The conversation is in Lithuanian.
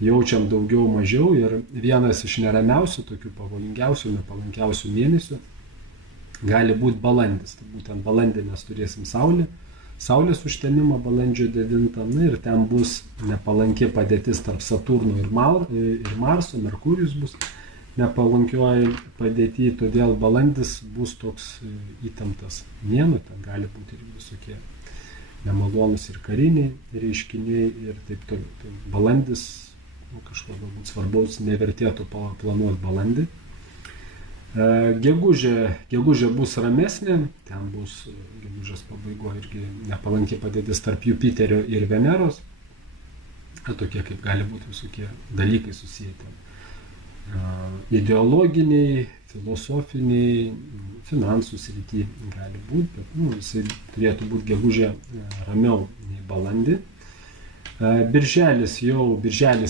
jaučiam daugiau mažiau ir vienas iš neramiausių, tokių pavojingiausių, nepalankiausių mėnesių gali būti balandis. Tai būtent balandį mes turėsim Saulės užtemimą balandžio 9, ir ten bus nepalanki padėtis tarp Saturno ir Marso, Merkurijus bus nepalankioj padėty, todėl balandis bus toks įtemptas mėnuo, ten gali būti ir visokie nemalonus ir kariniai reiškiniai ir taip toliau. Tai balandis, kažko galbūt svarbaus nevertėtų planuoti balandį. Gegužė bus ramesnė, ten bus gegužės pabaigoje irgi nepalanki padėtis tarp Jupiterio ir Veneros, tokie kaip gali būti visokie dalykai susiję ten. Ideologiniai, filosofiniai, finansų srity gali būti, bet jisai turėtų būti gegužė ramiau nei balandį. Birželis